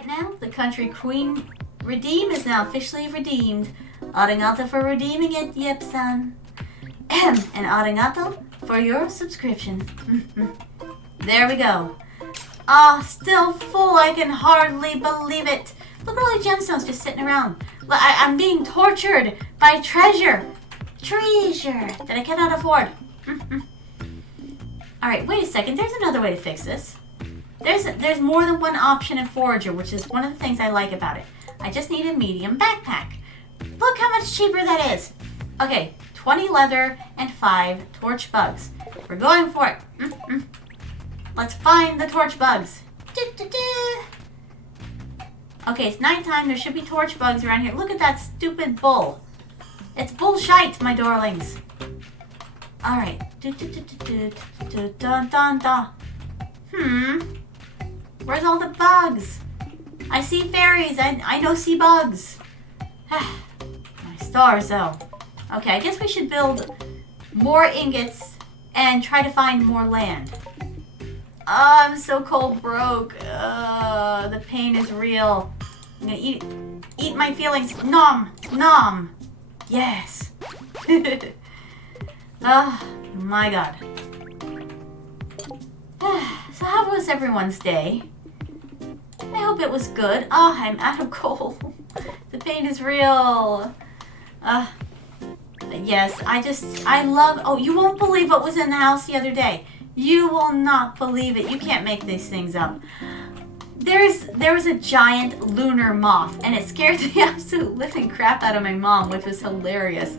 right now, the country queen redeem is now officially redeemed. Arigato for redeeming it, Yep-san. And arigato for your subscription. There we go. Still full. I can hardly believe it. Look at all the gemstones just sitting around. I'm being tortured by treasure that I cannot afford. Alright, wait a second. There's another way to fix this. There's more than one option in Forager, which is one of the things I like about it. I just need a medium backpack. Look how much cheaper that is. Okay, 20 leather and 5 torch bugs. We're going for it. Let's find the torch bugs. Okay, it's nighttime. There should be torch bugs around here. Look at that stupid bull. It's bullshite, my darlings. Alright. Where's all the bugs? I see fairies. I know see bugs. My stars, though. Okay, I guess we should build more ingots and try to find more land. Oh, I'm so cold broke. The pain is real. I'm gonna eat my feelings. Nom! Nom! Yes! Oh, my God. So how was everyone's day? I hope it was good. Oh, I'm out of coal. The pain is real. Yes, I love... Oh, you won't believe what was in the house the other day. You will not believe it. You can't make these things up. There was a giant lunar moth, and it scared the absolute living crap out of my mom, which was hilarious.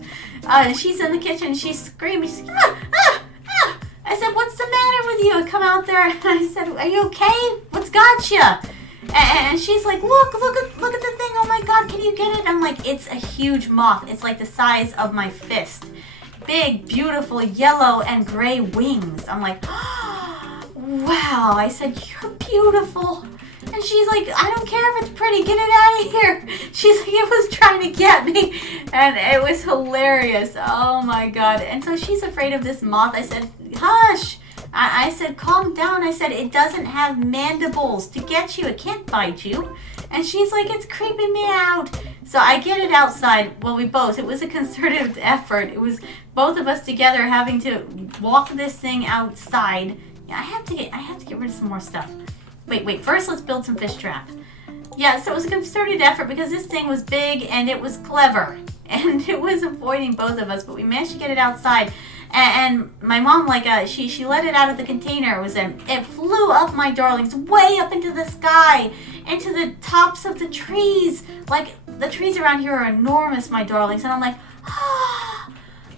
She's in the kitchen, she's screaming. She's, I said, "What's the matter with you?" I come out there, and I said, "Are you okay? What's got you?" And she's like, look at the thing. Oh my God, can you get it? I'm like, it's a huge moth. It's like the size of my fist. Big, beautiful yellow and gray wings. I'm like, oh, wow. I said, "You're beautiful." And she's like, "I don't care if it's pretty. Get it out of here." She's like, "It was trying to get me." And it was hilarious. Oh my God. And so she's afraid of this moth. I said, "Hush." I said, "Calm down." I said, "It doesn't have mandibles to get you. It can't bite you." And she's like, "It's creeping me out." So I get it outside. Well, it was a concerted effort. It was both of us together having to walk this thing outside. Yeah, I have to get rid of some more stuff. Wait. First, let's build some fish trap. Yeah, so it was a concerted effort because this thing was big and it was clever. And it was avoiding both of us, but we managed to get it outside. And my mom, she let it out of the container. It flew up, my darlings, way up into the sky, into the tops of the trees. Like, the trees around here are enormous, my darlings. And I'm like,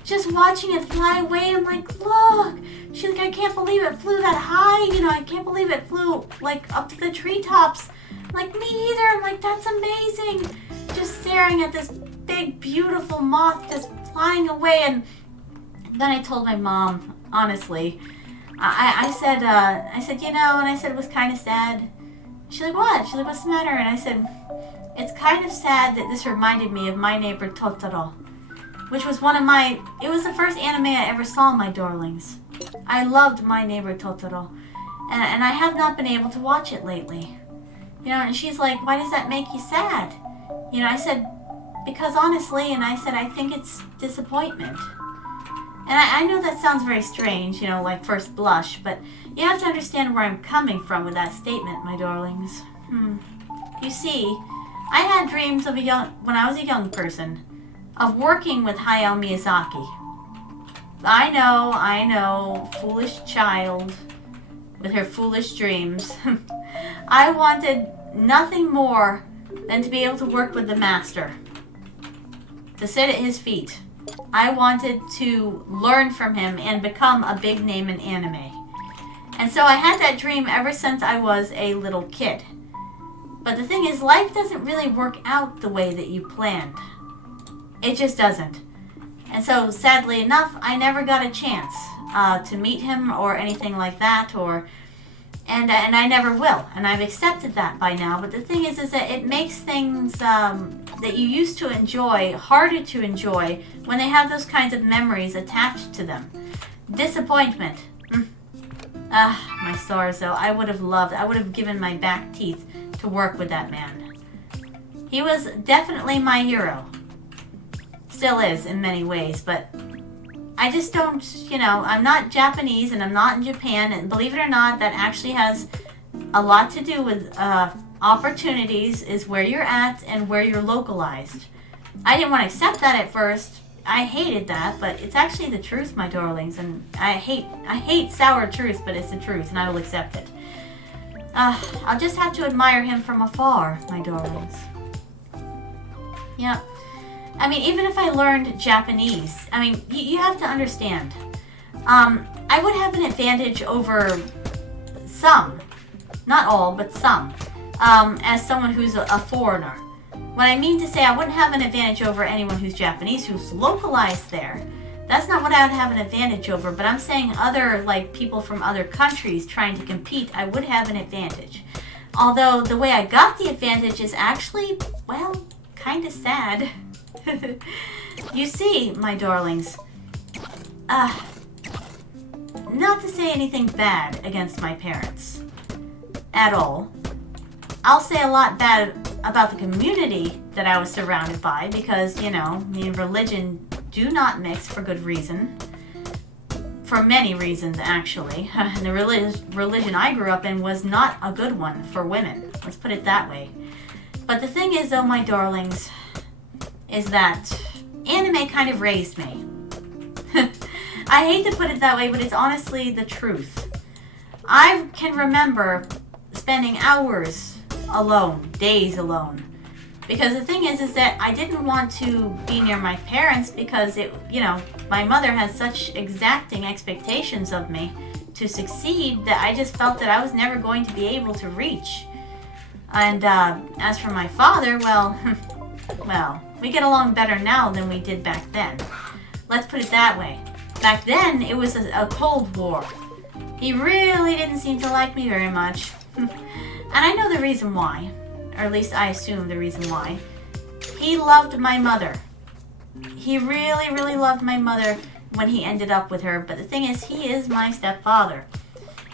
just watching it fly away. I'm like, look. She's like, "I can't believe it flew that high. I can't believe it flew, up to the treetops." I'm like, "Me either." I'm like, "That's amazing." Just staring at this big, beautiful moth just flying away. And then I told my mom, honestly, I said, and I said it was kind of sad. She's like, "What?" She's like, "What's the matter?" And I said, "It's kind of sad that this reminded me of My Neighbor Totoro," which was it was the first anime I ever saw, my darlings. I loved My Neighbor Totoro, and I have not been able to watch it lately. And she's like, "Why does that make you sad?" I said, "Because honestly," and I said, "I think it's disappointment." And I know that sounds very strange, like first blush, but you have to understand where I'm coming from with that statement, my darlings. You see, I had dreams when I was a young person, of working with Hayao Miyazaki. I know, foolish child with her foolish dreams. I wanted nothing more than to be able to work with the master, to sit at his feet. I wanted to learn from him and become a big name in anime. And so I had that dream ever since I was a little kid. But the thing is, life doesn't really work out the way that you planned. It just doesn't. And so, sadly enough, I never got a chance to meet him or anything like that, and I never will. And I've accepted that by now. But the thing is that it makes things that you used to enjoy harder to enjoy when they have those kinds of memories attached to them. Disappointment. My stars, though. I would have given my back teeth to work with that man. He was definitely my hero. Still is in many ways, but I just don't, I'm not Japanese and I'm not in Japan, and believe it or not, that actually has a lot to do with opportunities is where you're at and where you're localized. I didn't want to accept that at first. I hated that, but it's actually the truth, my darlings, and I hate sour truth, but it's the truth, and I will accept it. I'll just have to admire him from afar, my darlings. Yeah. I mean, even if I learned Japanese, I mean, you have to understand. I would have an advantage over some, not all, but some, as someone who's a foreigner. What I mean to say, I wouldn't have an advantage over anyone who's Japanese, who's localized there. That's not what I would have an advantage over, but I'm saying other, like, people from other countries trying to compete, I would have an advantage. Although the way I got the advantage is actually, well, kind of sad. You see, my darlings, not to say anything bad against my parents at all. I'll say a lot bad about the community that I was surrounded by because, me and religion do not mix for good reason. For many reasons, actually. And the religion I grew up in was not a good one for women. Let's put it that way. But the thing is, though, my darlings, is that anime kind of raised me. I hate to put it that way, but it's honestly the truth. I can remember spending hours alone, days alone. Because the thing is that I didn't want to be near my parents because my mother has such exacting expectations of me to succeed that I just felt that I was never going to be able to reach. And as for my father, well, we get along better now than we did back then. Let's put it that way. Back then, it was a Cold War. He really didn't seem to like me very much. And I know the reason why. Or at least I assume the reason why. He loved my mother. He really, really loved my mother when he ended up with her. But the thing is, he is my stepfather.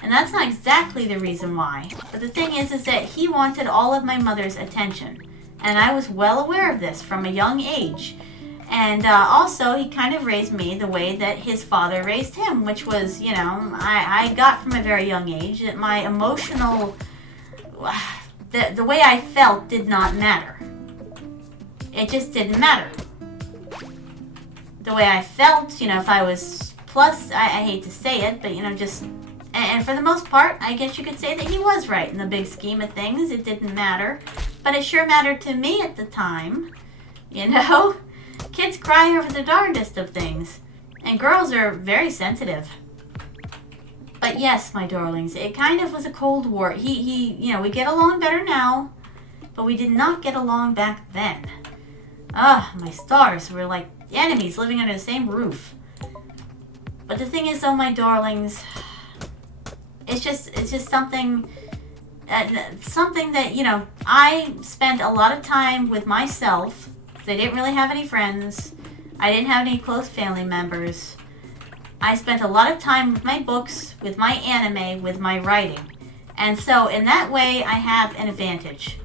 And that's not exactly the reason why. But the thing is that he wanted all of my mother's attention. And I was well aware of this from a young age. And also, he kind of raised me the way that his father raised him, which was, I got from a very young age that my emotional... The way I felt did not matter. It just didn't matter. The way I felt, if I was plus, I hate to say it, but, just... And for the most part, I guess you could say that he was right in the big scheme of things. It didn't matter. But it sure mattered to me at the time. Kids cry over the darndest of things. And girls are very sensitive. But yes, my darlings, it kind of was a Cold War. We get along better now, but we did not get along back then. My stars, we're like enemies living under the same roof. But the thing is, though, my darlings, it's just something that, I spent a lot of time with myself. I didn't really have any friends. I didn't have any close family members. I spent a lot of time with my books, with my anime, with my writing. And so in that way, I have an advantage.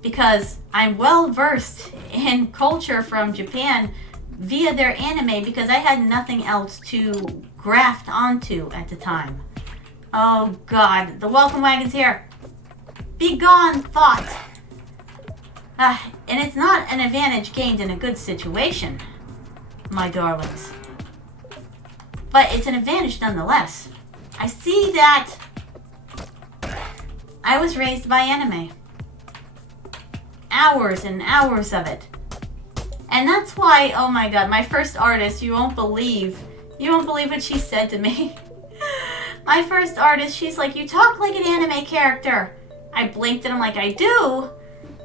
Because I'm well versed in culture from Japan via their anime because I had nothing else to graft onto at the time. Oh God, the welcome wagon's here. Be gone, thought. And it's not an advantage gained in a good situation, my darlings. But it's an advantage nonetheless. I see that I was raised by anime. Hours and hours of it. And that's why, oh my God, my first artist, you won't believe what she said to me. My first artist, she's like, you talk like an anime character. I blinked and I'm like, I do?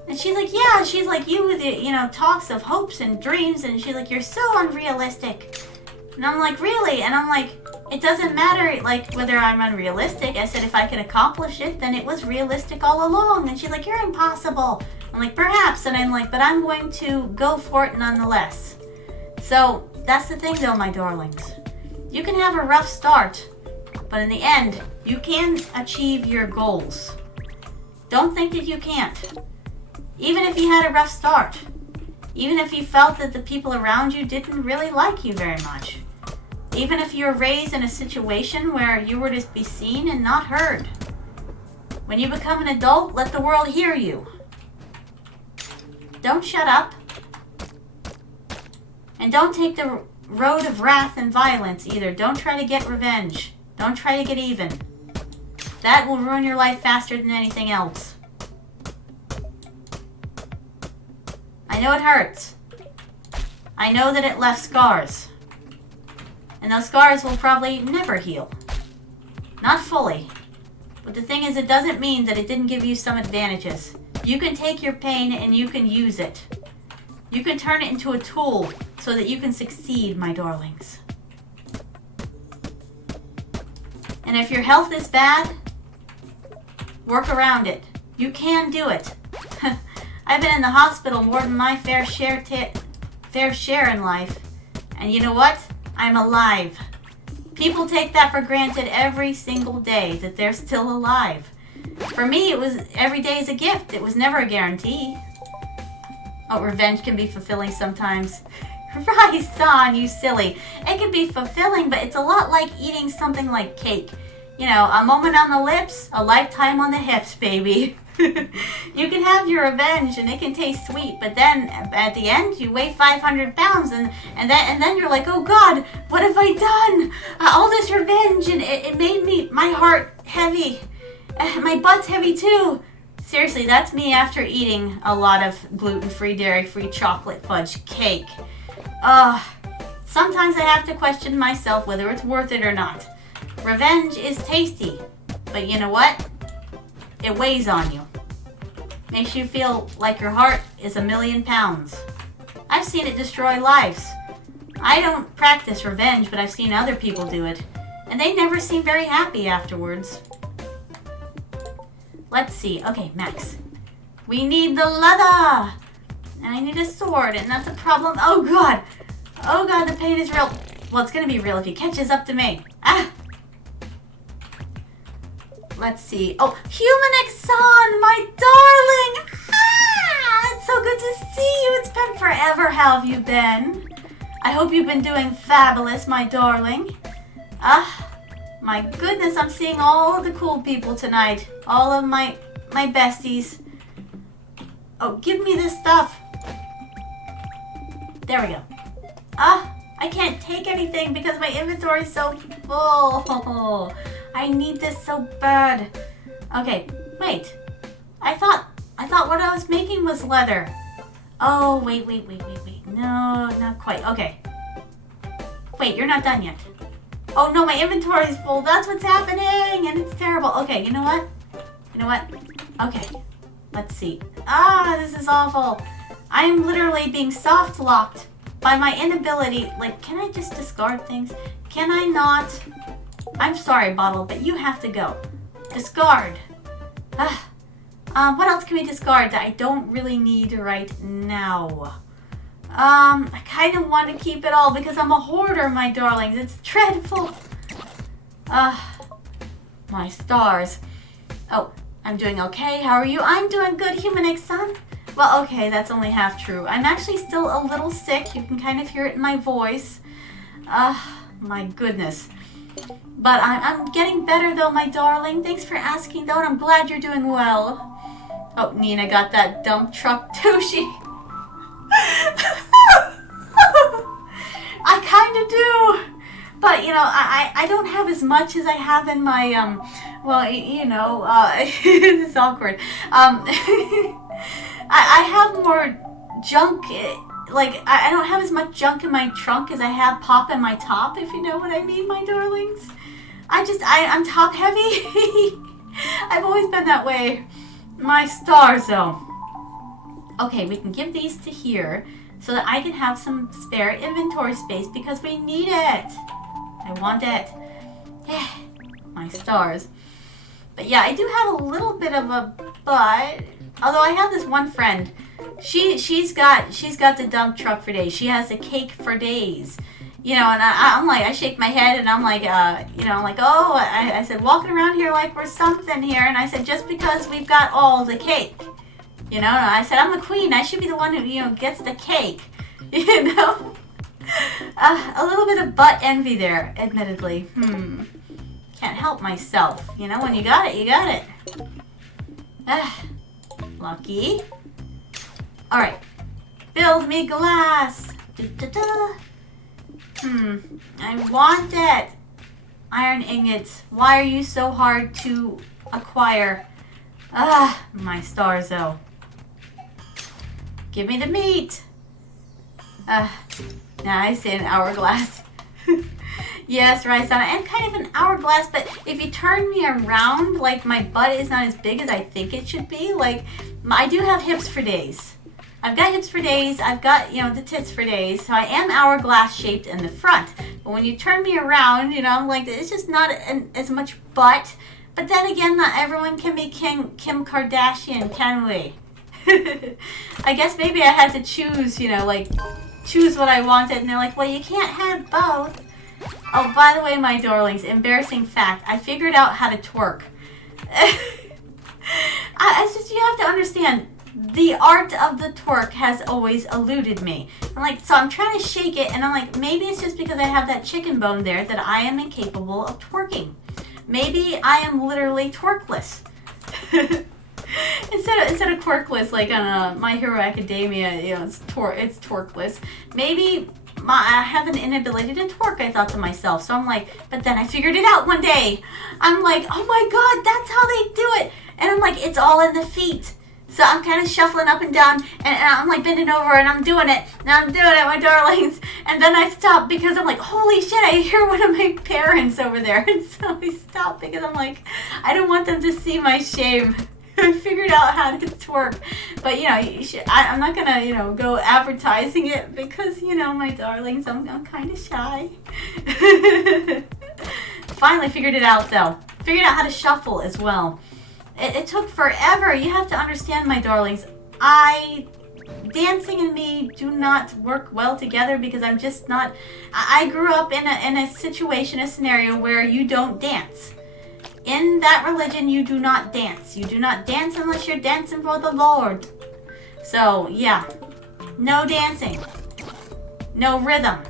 And she's like, yeah. She's like, you with the, talks of hopes and dreams. And she's like, you're so unrealistic. And I'm like, really? And I'm like, it doesn't matter, like, whether I'm unrealistic. I said, if I can accomplish it, then it was realistic all along. And she's like, you're impossible. I'm like, perhaps. And I'm like, but I'm going to go for it nonetheless. So that's the thing, though, my darlings. You can have a rough start, but in the end, you can achieve your goals. Don't think that you can't. Even if you had a rough start. Even if you felt that the people around you didn't really like you very much. Even if you were raised in a situation where you were to be seen and not heard. When you become an adult, let the world hear you. Don't shut up. And don't take the road of wrath and violence either. Don't try to get revenge. Don't try to get even. That will ruin your life faster than anything else. I know it hurts. I know that it left scars. And those scars will probably never heal. Not fully. But the thing is, it doesn't mean that it didn't give you some advantages. You can take your pain and you can use it. You can turn it into a tool so that you can succeed, my darlings. And if your health is bad, work around it. You can do it. I've been in the hospital more than my fair share in life. And you know what? I'm alive. People take that for granted every single day, that they're still alive. For me, it was every day is a gift. It was never a guarantee. Oh, revenge can be fulfilling sometimes. Right, son, you silly. It can be fulfilling, but it's a lot like eating something like cake. You know, a moment on the lips, a lifetime on the hips, baby. You can have your revenge and it can taste sweet, but then at the end you weigh 500 pounds and then you're like, oh God, what have I done? All this revenge, and it made my heart heavy. My butt's heavy too. Seriously, that's me after eating a lot of gluten-free, dairy-free chocolate fudge cake. Sometimes I have to question myself whether it's worth it or not. Revenge is tasty, but you know what? It weighs on you. Makes you feel like your heart is 1,000,000 pounds. I've seen it destroy lives. I don't practice revenge, but I've seen other people do it. And they never seem very happy afterwards. Let's see. Okay, Max. We need the leather! And I need a sword, and that's a problem. Oh God! Oh God, the pain is real. Well, it's gonna be real if he catches up to me. Ah! Let's see. Oh, Humanix-san, my darling! Ah! It's so good to see you. It's been forever. How have you been? I hope you've been doing fabulous, my darling. My goodness, I'm seeing all of the cool people tonight. All of my besties. Oh, give me this stuff. There we go. I can't take anything because my inventory is so full. I need this so bad. Okay, wait. I thought what I was making was leather. Oh, wait. No, not quite. Okay. Wait, you're not done yet. Oh no, my inventory is full. That's what's happening, and it's terrible. Okay, you know what? Okay, let's see. This is awful. I am literally being soft locked by my inability. Like, can I just discard things? Can I not? I'm sorry, Bottle, but you have to go. Discard. What else can we discard that I don't really need right now? I kind of want to keep it all because I'm a hoarder, my darlings. It's dreadful. My stars. Oh, I'm doing okay. How are you? I'm doing good, Humanix-san. Well, okay, that's only half true. I'm actually still a little sick. You can kind of hear it in my voice. My goodness. But I'm getting better, though, my darling. Thanks for asking, though, and I'm glad you're doing well. Oh, Nina got that dump truck, too. I kind of do. But, you know, I don't have as much as I have in my, this is awkward. I have more junk, like, I don't have as much junk in my trunk as I have pop in my top, if you know what I mean, my darlings. I'm top heavy. I've always been that way. My stars, though. Okay, we can give these to here so that I can have some spare inventory space because we need it. I want it. My stars. But yeah, I do have a little bit of a butt. Although I have this one friend. She's got the dump truck for days. She has a cake for days. You know, and I'm like, I shake my head and I'm like, you know, I'm like, oh, I said, walking around here like we're something here. And I said, just because we've got all the cake. You know, and I said, I'm a queen. I should be the one who, you know, gets the cake. You know? A little bit of butt envy there, admittedly. Can't help myself. You know, when you got it, you got it. Lucky. Alright. Build me glass. I want it. Iron ingots. Why are you so hard to acquire? My stars, though. Give me the meat. Now I see an hourglass. Yes, right, Sana. And kind of an hourglass, but if you turn me around, like, my butt is not as big as I think it should be. Like, I do have hips for days. I've got hips for days. I've got, you know, the tits for days. So I am hourglass shaped in the front. But when you turn me around, you know, I'm like, it's just not as much butt. But then again, not everyone can be Kim Kardashian, can we? I guess maybe I had to choose, you know, like, choose what I wanted. And they're like, well, you can't have both. Oh, by the way, my darlings, embarrassing fact, I figured out how to twerk. It's just, you have to understand, the art of the twerk has always eluded me. I'm like, so I'm trying to shake it, and I'm like, maybe it's just because I have that chicken bone there that I am incapable of twerking. Maybe I am literally twerkless. Instead of quirkless, like on My Hero Academia, you know, it's twerkless. Maybe I have an inability to twerk, I thought to myself. So I'm like, but then I figured it out one day. I'm like, oh my God, that's how they do it. And I'm like, it's all in the feet. So I'm kind of shuffling up and down, and I'm like bending over, and I'm doing it. Now I'm doing it, my darlings. And then I stop because I'm like, holy shit, I hear one of my parents over there. And so I stop because I'm like, I don't want them to see my shame. I figured out how to twerk. But, you know, I'm not going to, you know, go advertising it because, you know, my darlings, I'm kind of shy. Finally figured it out, though. Figured out how to shuffle as well. It took forever. You have to understand, my darlings, dancing and me do not work well together because I'm just not, I grew up in a situation, a scenario where you don't dance. In that religion, you do not dance. You do not dance unless you're dancing for the Lord. So, yeah. No dancing. No rhythm.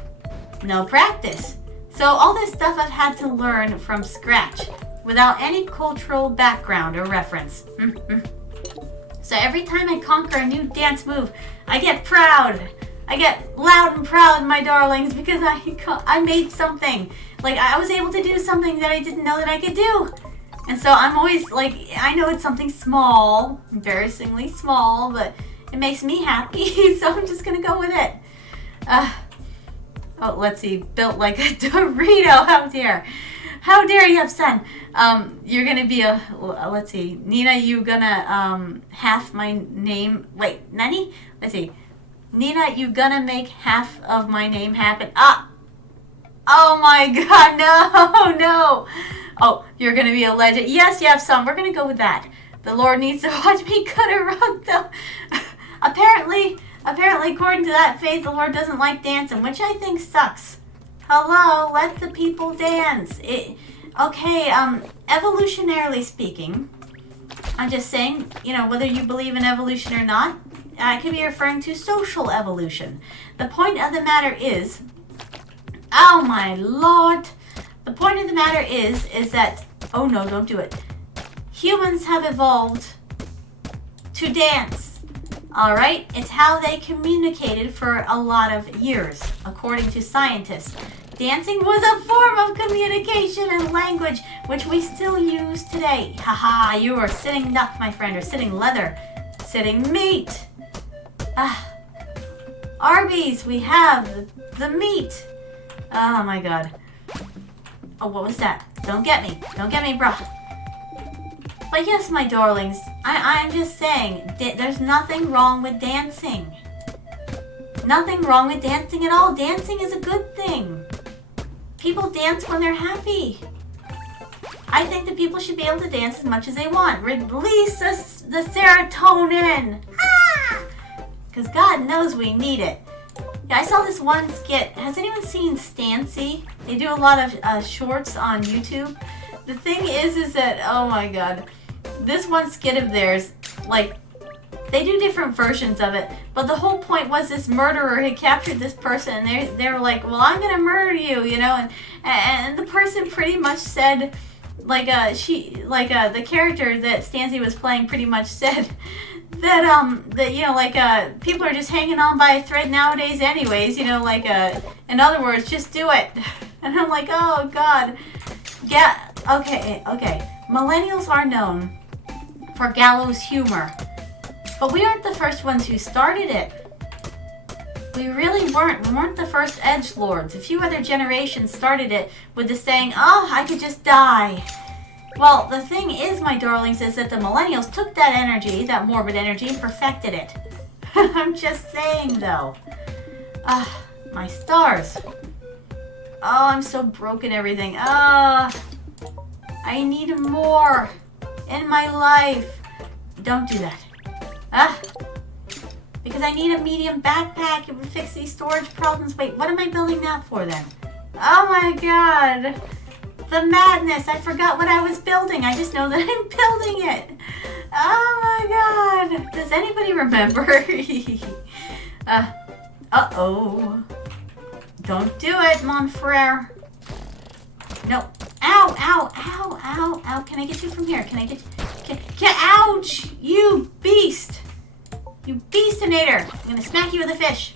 No practice. So, all this stuff I've had to learn from scratch without any cultural background or reference. So, every time I conquer a new dance move, I get proud. I get loud and proud, my darlings, because I made something. Like, I was able to do something that I didn't know that I could do. And so I'm always like, I know it's something small, embarrassingly small, but it makes me happy, so I'm just going to go with it. Oh, let's see, built like a Dorito, how dare. How dare you, son? You're going to be let's see, Nina, you going to half my name, wait, Nani? Let's see, Nina, you going to make half of my name happen. Oh my God, no. Oh, you're going to be a legend. Yes, you have some. We're going to go with that. The Lord needs to watch me cut a rug, though. Apparently, according to that faith, the Lord doesn't like dancing, which I think sucks. Hello, let the people dance. Okay, evolutionarily speaking, I'm just saying, you know, whether you believe in evolution or not, I could be referring to social evolution. The point of the matter is, oh my Lord, the point of the matter is that, oh no, don't do it. Humans have evolved to dance, all right? It's how they communicated for a lot of years, according to scientists. Dancing was a form of communication and language, which we still use today. Haha, you are sitting duck, my friend, or sitting leather, sitting meat. Arby's, we have the meat. Oh my God. Oh, what was that? Don't get me, bro. But yes, my darlings, I'm just saying, there's nothing wrong with dancing. Nothing wrong with dancing at all. Dancing is a good thing. People dance when they're happy. I think that people should be able to dance as much as they want. Release the serotonin. Because God knows we need it. Yeah, I saw this one skit. Has anyone seen Stancy? They do a lot of shorts on YouTube. The thing is that, oh my god, this one skit of theirs, like, they do different versions of it, but the whole point was this murderer had captured this person, and they were like, well, I'm gonna murder you, you know, and the person pretty much said, like, the character that Stancy was playing pretty much said that you know, like, people are just hanging on by a thread nowadays anyways, you know, like, in other words, just do it. And I'm like, oh god. Yeah, okay. Millennials are known for gallows humor, but we aren't the first ones who started it. We really weren't. We weren't the first edgelords. A few other generations started it with the saying, oh, I could just die. Well, the thing is, my darlings, is that the millennials took that energy, that morbid energy, and perfected it. I'm just saying, though. My stars. Oh, I'm so broken, everything. I need more in my life. Don't do that. Because I need a medium backpack. It would fix these storage problems. Wait, what am I building that for then? Oh my god. The madness. I forgot what I was building. I just know that I'm building it. Oh my god. Does anybody remember? Uh-oh. Don't do it, mon frere. No. Ow, ow, ow, ow, ow. Can I get you from here? Can I get you? Ouch! You beast! You beastinator! I'm gonna smack you with a fish.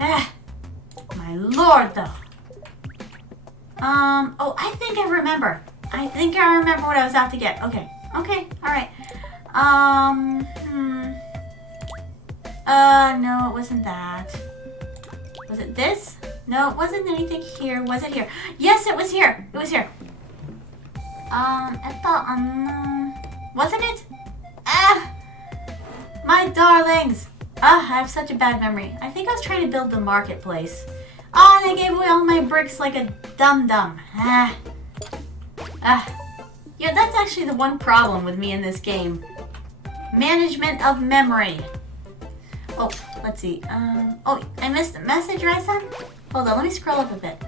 My lord, though. Oh, I think I remember. I think I remember what I was out to get. Okay, alright. No, it wasn't that. Was it this? No, it wasn't anything here. Was it here? Yes, it was here. It was here. Wasn't it? My darlings. I have such a bad memory. I think I was trying to build the marketplace. Oh, and I gave away all my bricks like a dum-dum. Yeah, that's actually the one problem with me in this game. Management of memory. Oh, let's see. Oh, I missed a message, right, son? Hold on, let me scroll up a bit.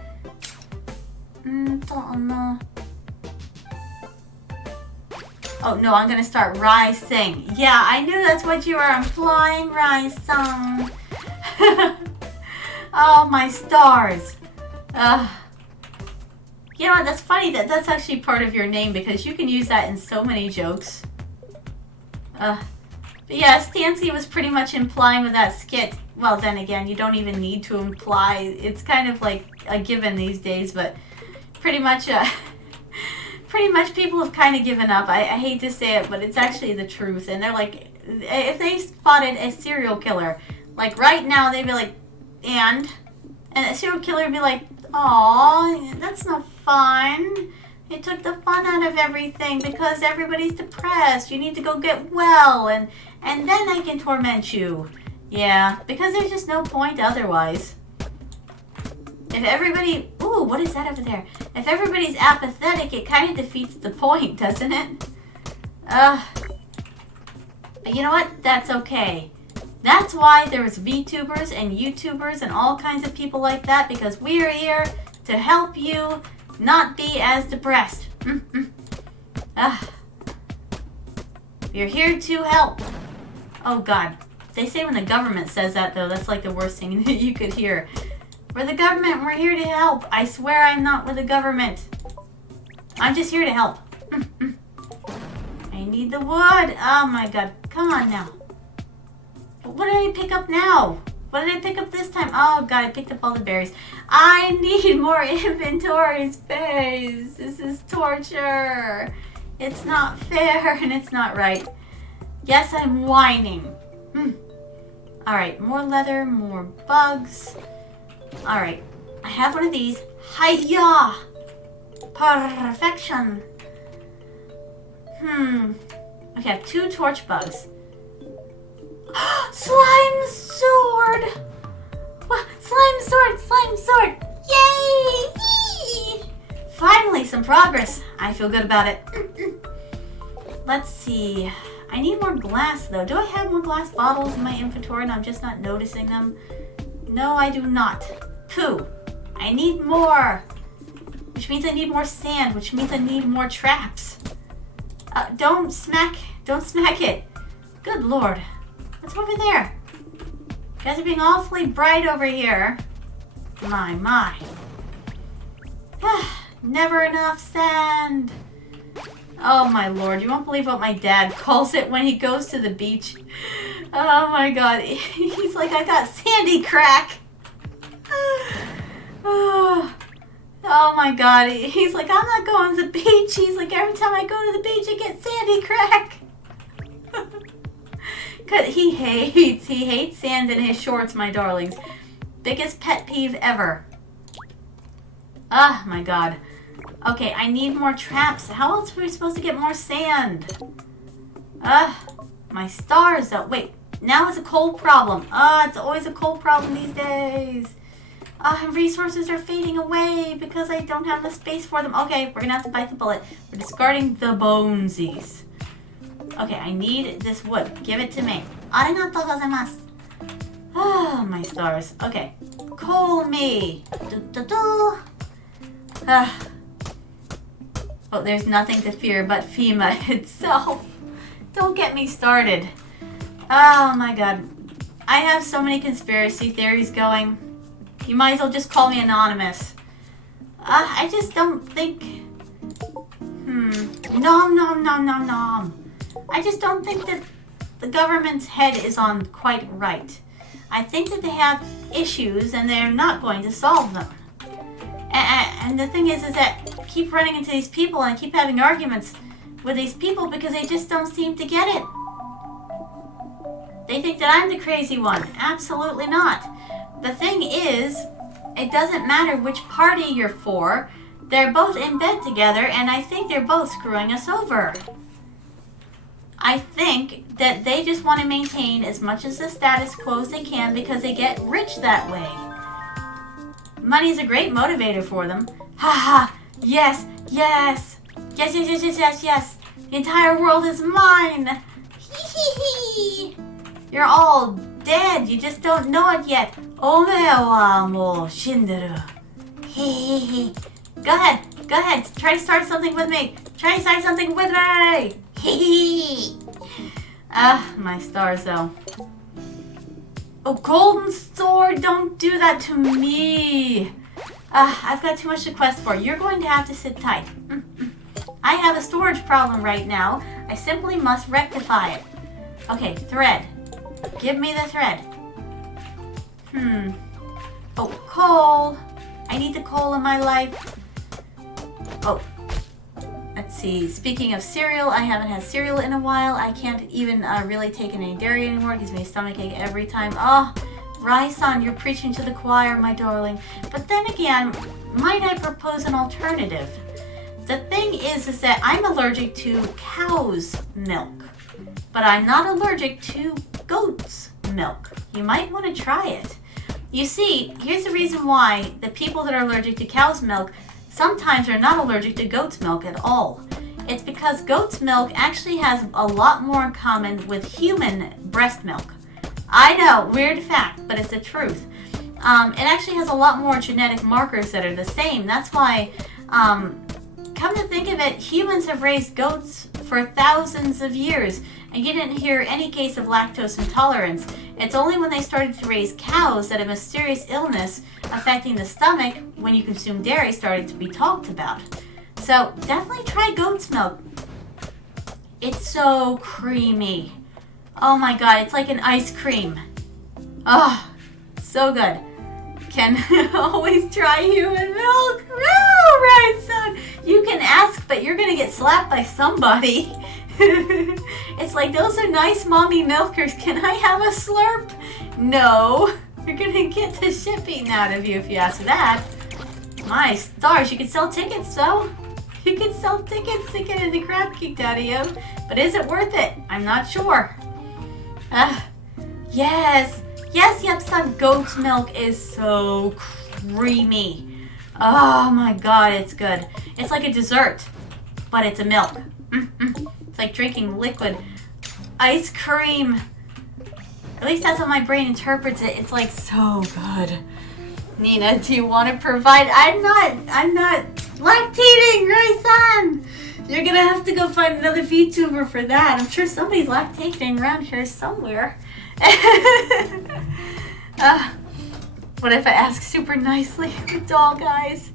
Oh, no, I'm gonna start rising. Yeah, I knew that's what you were implying, rising. Oh, my stars. You know what, that's funny that that's actually part of your name because you can use that in so many jokes. But yeah, Stancy was pretty much implying with that skit. Well, then again, you don't even need to imply. It's kind of like a given these days, but pretty much people have kind of given up. I hate to say it, but it's actually the truth. And they're like, if they spotted a serial killer, like right now, they'd be like, and a serial killer would be like, aw, that's no fun. It took the fun out of everything because everybody's depressed. You need to go get well, and then I can torment you. Yeah, because there's just no point otherwise. If everybody... Ooh, what is that over there? If everybody's apathetic, it kind of defeats the point, doesn't it? But you know what? That's okay. That's why there's VTubers and YouTubers and all kinds of people like that, because we are here to help you not be as depressed. You're here to help. Oh God. They say when the government says that, though, that's like the worst thing that you could hear. We're the government. We're here to help. I swear I'm not with the government. I'm just here to help. I need the wood. Oh my God. Come on now. What did I pick up now? What did I pick up this time? Oh God, I picked up all the berries. I need more inventory space. This is torture. It's not fair and it's not right. Yes, I'm whining. Alright, more leather, more bugs. Alright, I have one of these. Hiya! Perfection. Okay, I have 2 torch bugs. Slime sword! Slime sword! Yay! Finally, some progress. I feel good about it. Let's see. I need more glass, though. Do I have more glass bottles in my inventory and I'm just not noticing them? No, I do not. Pooh. I need more. Which means I need more sand, which means I need more traps. Don't smack it. Good Lord. What's over there? You guys are being awfully bright over here. My. Never enough sand. Oh my Lord, you won't believe what my dad calls it when he goes to the beach. Oh my God, he's like, I got sandy crack. Oh my God, he's like, I'm not going to the beach. He's like, every time I go to the beach, I get sandy crack. Cause he hates sand in his shorts, my darlings. Biggest pet peeve ever. Oh my God. Okay, I need more traps. How else are we supposed to get more sand? My stars though. Wait, now it's a coal problem. It's always a coal problem these days. Resources are fading away because I don't have the space for them. Okay, we're gonna have to bite the bullet. We're discarding the bonesies. Okay, I need this wood. Give it to me. Arigatou gozaimasu. Oh, my stars. Okay. Call me. Oh, there's nothing to fear but FEMA itself. Don't get me started. Oh, my God. I have so many conspiracy theories going. You might as well just call me anonymous. I just don't think... Nom. I just don't think that the government's head is on quite right. I think that they have issues and they're not going to solve them. And the thing is that I keep running into these people and I keep having arguments with these people because they just don't seem to get it. They think that I'm the crazy one. Absolutely not. The thing is, it doesn't matter which party you're for. They're both in bed together and I think they're both screwing us over. I think that they just want to maintain as much as the status quo as they can because they get rich that way. Money's a great motivator for them. Ha ha! Yes! The entire world is mine! Hee hee hee! You're all dead, you just don't know it yet. Ome wa mou shinderu. Hee hee hee. Go ahead, try to start something with me. Hee. My stars though. Oh, golden sword, don't do that to me. I've got too much to quest for. You're going to have to sit tight. I have a storage problem right now. I simply must rectify it. Okay, thread. Give me the thread. Oh, coal. I need the coal in my life. Oh. Let's see, speaking of cereal, I haven't had cereal in a while. I can't even really take in any dairy anymore. It gives me a stomachache every time. Oh, Rai-san, you're preaching to the choir, my darling. But then again, might I propose an alternative? The thing is that I'm allergic to cow's milk, but I'm not allergic to goat's milk. You might want to try it. You see, here's the reason why the people that are allergic to cow's milk sometimes are not allergic to goat's milk at all. It's because goat's milk actually has a lot more in common with human breast milk. I know, weird fact, but it's the truth. It actually has a lot more genetic markers that are the same. That's why, come to think of it, humans have raised goats for thousands of years, and you didn't hear any case of lactose intolerance. It's only when they started to raise cows that a mysterious illness affecting the stomach when you consume dairy started to be talked about. So definitely try goat's milk. It's so creamy. Oh my God, it's like an ice cream. Oh, so good. Can always try human milk. Oh, right, son. You can ask, but you're gonna get slapped by somebody. It's like, those are nice mommy milkers. Can I have a slurp? No. You're gonna get the shit beaten out of you if you ask that. My stars, you could sell tickets though. You could sell tickets to get the crap kicked out of you. But is it worth it? I'm not sure. Yes, son. Goat's milk is so creamy. Oh my God, it's good. It's like a dessert, but it's a milk. It's like drinking liquid ice cream. At least that's how my brain interprets it. It's like so good. Nina, do you want to provide? I'm not lactating, my son. You're gonna have to go find another VTuber for that. I'm sure somebody's lactating around here somewhere. What if I ask super nicely? The doll guys.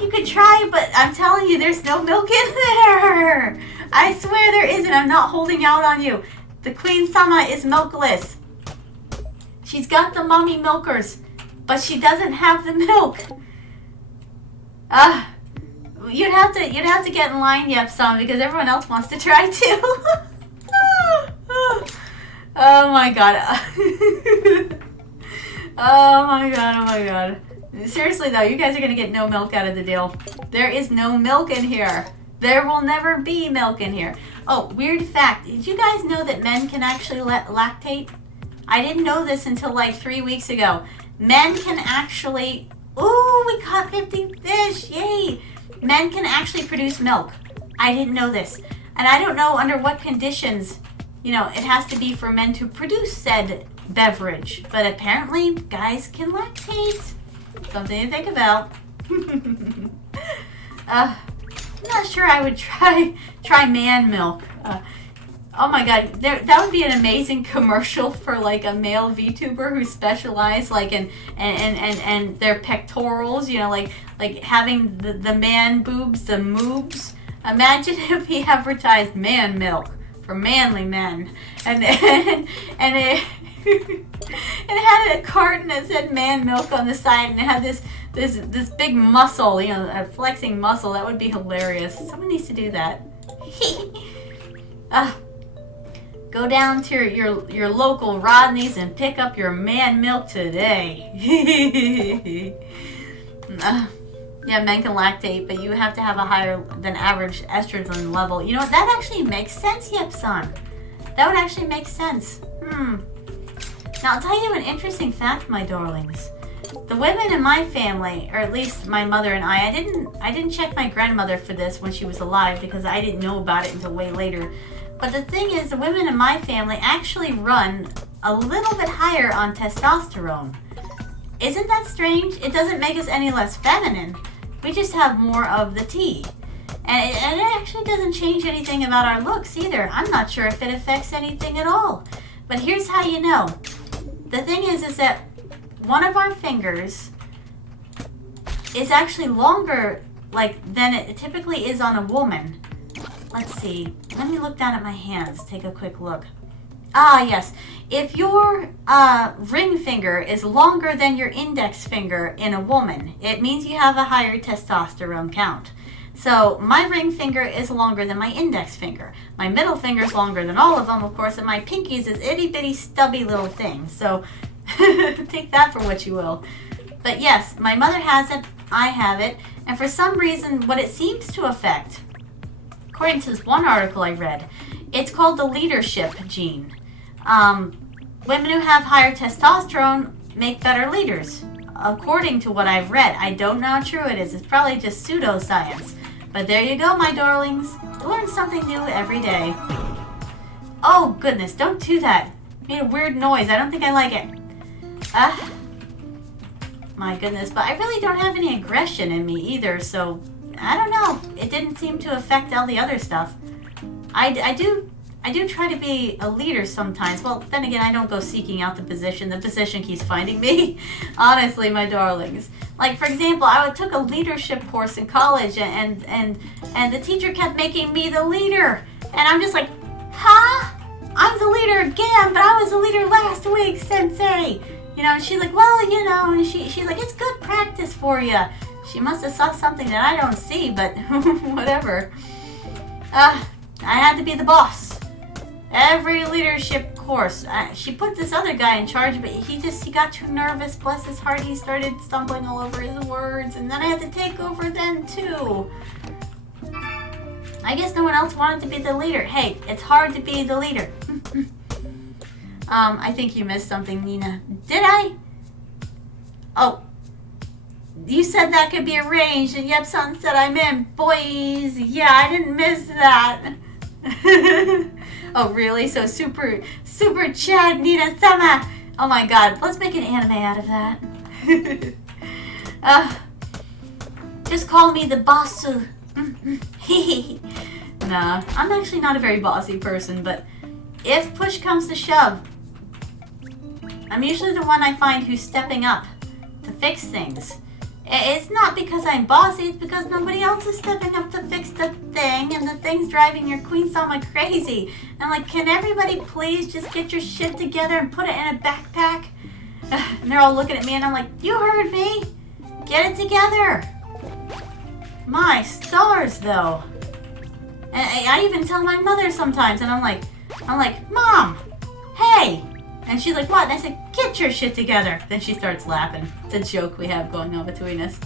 You could try, but I'm telling you, there's no milk in there. I swear there isn't. I'm not holding out on you. The Queen Sama is milkless. She's got the mommy milkers, but she doesn't have the milk. You'd have to get in line, Yep-san, because everyone else wants to try too. Oh my god. Oh my god. Seriously though, you guys are gonna get no milk out of the deal. There is no milk in here. There will never be milk in here. Oh, weird fact. Did you guys know that men can actually lactate? I didn't know this until like 3 weeks ago. Men can actually... Ooh, we caught 50 fish. Yay. Men can actually produce milk. I didn't know this. And I don't know under what conditions, it has to be for men to produce said beverage. But apparently, guys can lactate. Something to think about. I'm not sure I would try man milk. Oh my god, that would be an amazing commercial for like a male VTuber who specialized like in and their pectorals, like having the man boobs, the moobs. Imagine if he advertised man milk for manly men, and it had a carton that said man milk on the side, and it had this big muscle, a flexing muscle. That would be hilarious. Someone needs to do that. Go down to your local Rodney's and pick up your man milk today. Yeah, men can lactate, but you have to have a higher than average estrogen level. That actually makes sense, Yep-san. That would actually make sense. Now, I'll tell you an interesting fact, my darlings. The women in my family, or at least my mother and I didn't check my grandmother for this when she was alive because I didn't know about it until way later. But the thing is, the women in my family actually run a little bit higher on testosterone. Isn't that strange? It doesn't make us any less feminine. We just have more of the T. And it actually doesn't change anything about our looks either. I'm not sure if it affects anything at all. But here's how you know. The thing is that one of our fingers is actually longer than it typically is on a woman. Let's see. Let me look down at my hands. Take a quick look. Ah, yes. If your ring finger is longer than your index finger in a woman, it means you have a higher testosterone count. So my ring finger is longer than my index finger. My middle finger is longer than all of them, of course, and my pinky is this itty bitty stubby little thing. So take that for what you will. But yes, my mother has it, I have it, and for some reason, what it seems to affect, according to this one article I read, it's called the leadership gene. Women who have higher testosterone make better leaders, according to what I've read. I don't know how true it is. It's probably just pseudoscience. But there you go, my darlings. Learn something new every day. Oh, goodness, don't do that. It made a weird noise. I don't think I like it. My goodness, but I really don't have any aggression in me either, so I don't know. It didn't seem to affect all the other stuff. I do try to be a leader sometimes. Well, then again, I don't go seeking out the position. The position keeps finding me. Honestly, my darlings. Like, for example, I took a leadership course in college, and the teacher kept making me the leader. And I'm just like, huh? I'm the leader again, but I was the leader last week, sensei. And she's like, well, and she's like, it's good practice for you. She must have saw something that I don't see, but whatever. I had to be the boss. Every leadership course. She put this other guy in charge, but he got too nervous. Bless his heart, he started stumbling all over his words, and then I had to take over then too. I guess no one else wanted to be the leader. Hey, it's hard to be the leader. I think you missed something, Nina. Did I? Oh. You said that could be arranged, and Yep-san said I'm in. Boys, yeah, I didn't miss that. Oh, really? So super Chad Nina Sama. Oh my god, let's make an anime out of that. Just call me the bossu. Nah, I'm actually not a very bossy person, but if push comes to shove, I'm usually the one I find who's stepping up to fix things. It's not because I'm bossy, it's because nobody else is stepping up to fix the thing, and the thing's driving your Queen Sama crazy. I'm like, can everybody please just get your shit together and put it in a backpack? And they're all looking at me, and I'm like, you heard me. Get it together. My stars, though. And I even tell my mother sometimes, and I'm like, Mom, hey. And she's like, what? And I said, get your shit together. Then she starts laughing. It's a joke we have going on between us.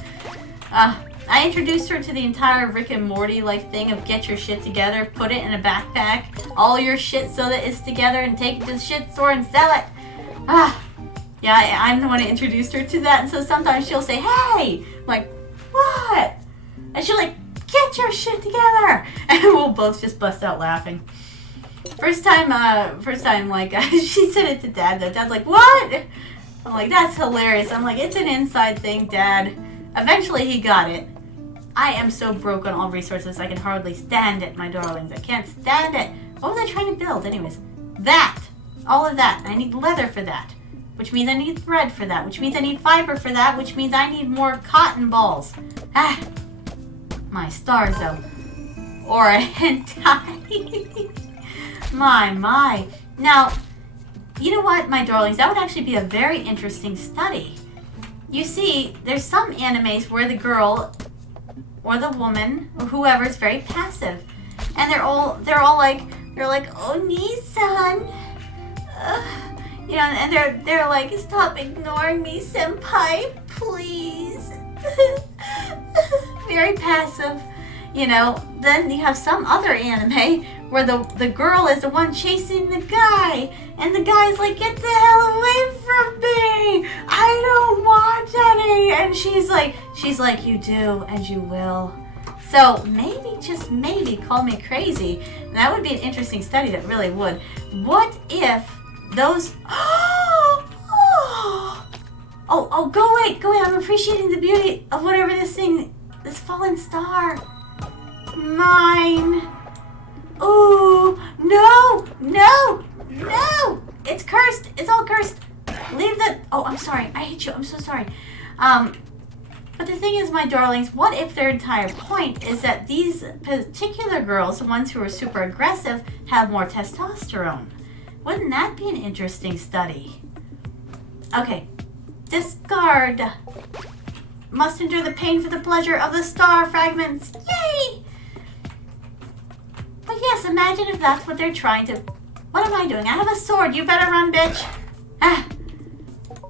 I introduced her to the entire Rick and Morty like thing of get your shit together, put it in a backpack, all your shit so that it's together, and take it to the shit store and sell it. Yeah, I'm the one who introduced her to that, and so sometimes she'll say, hey! I'm like, what? And she'll like, get your shit together! And we'll both just bust out laughing. First time, like, she said it to Dad, though. Dad's like, what? I'm like, that's hilarious. I'm like, it's an inside thing, Dad. Eventually, he got it. I am so broke on all resources, I can hardly stand it, my darlings. I can't stand it. What was I trying to build? Anyways, that. All of that. I need leather for that. Which means I need thread for that. Which means I need fiber for that. Which means I need more cotton balls. My stars, though. Or a hentai. My. Now, you know what, my darlings? That would actually be a very interesting study. You see, there's some animes where the girl or the woman or whoever is very passive, and they're all like, oh, Nissan, you know, and they're like, stop ignoring me, senpai, please. Very passive. You know, then you have some other anime where the girl is the one chasing the guy, and the guy's like, get the hell away from me! I don't want any! And she's like, you do, and you will. So maybe, just maybe, call me crazy. And that would be an interesting study, that really would. What if those... Oh, go away, I'm appreciating the beauty of whatever this fallen star. Mine. Ooh, no! It's cursed. It's all cursed. Leave the... Oh, I'm sorry. I hate you. I'm so sorry. But the thing is, my darlings, what if their entire point is that these particular girls, the ones who are super aggressive, have more testosterone? Wouldn't that be an interesting study? Okay. Discard. Must endure the pain for the pleasure of the star fragments. Yay! But yes, imagine if that's what they're trying to... What am I doing? I have a sword. You better run, bitch.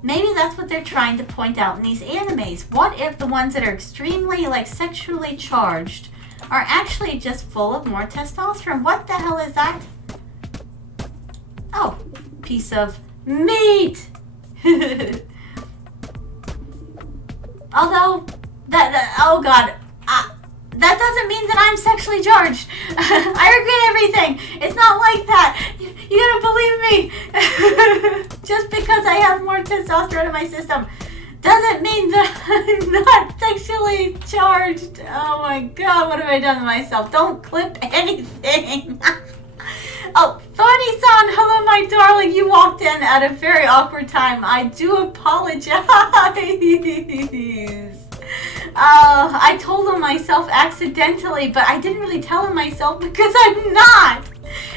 Maybe that's what they're trying to point out in these animes. What if the ones that are extremely, like, sexually charged are actually just full of more testosterone? What the hell is that? Oh, piece of meat. Although, oh God. That doesn't mean that I'm sexually charged. I regret everything. It's not like that. You gotta believe me. Just because I have more testosterone in my system doesn't mean that I'm not sexually charged. Oh my God, what have I done to myself? Don't clip anything. Oh, Thorny-san, hello my darling. You walked in at a very awkward time. I do apologize. I told him myself accidentally, but I didn't really tell him myself because I'm not.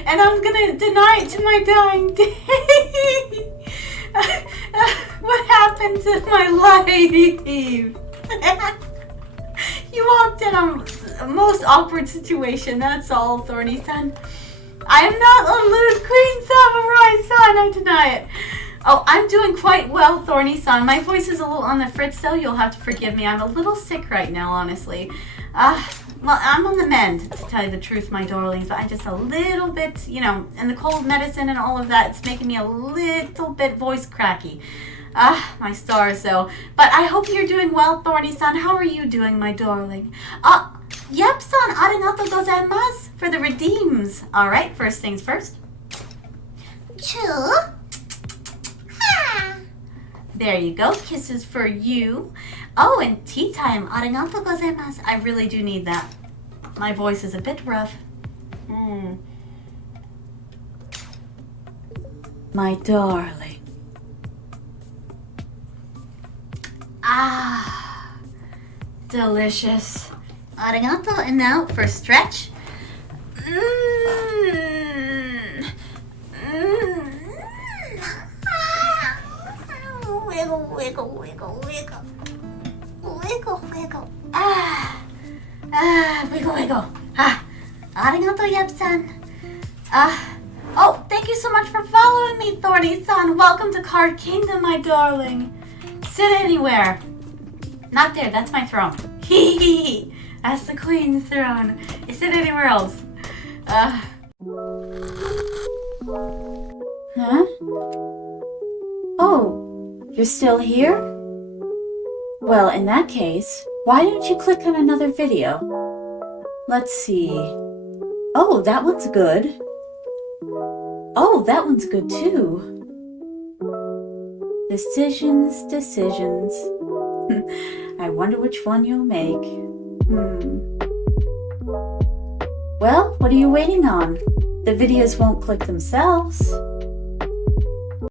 And I'm gonna deny it to my dying day. What happened to my life? You walked in a most awkward situation, that's all, Thorny-san. I am not a lewd Queen Samurai-san, I deny it. Oh, I'm doing quite well, Thorny-san. My voice is a little on the fritz, so you'll have to forgive me. I'm a little sick right now, honestly. Well, I'm on the mend, to tell you the truth, my darlings, but I'm just a little bit, you know, and the cold medicine and all of that, it's making me a little bit voice cracky. My stars, though. But I hope you're doing well, Thorny-san. How are you doing, my darling? Yep-san, arigatou gozaimasu for the redeems. All right, first things first. Choo. There you go. Kisses for you. Oh, and tea time. Arigatou gozaimasu. I really do need that. My voice is a bit rough. My darling. Ah, delicious. Arigato. And now for stretch. Wiggle, wiggle, wiggle, wiggle. Wiggle, wiggle. Wiggle, wiggle. Arigato, Yep-san. Oh, thank you so much for following me, Thorny-san. Welcome to Card Kingdom, my darling. Sit anywhere. Not there, that's my throne. Hee. That's the queen's throne. You sit anywhere else. Huh? Oh, you're still here? Well, in that case, why don't you click on another video? Let's see. Oh, that one's good. Oh, that one's good too. Decisions. I wonder which one you'll make. Well, what are you waiting on? The videos won't click themselves.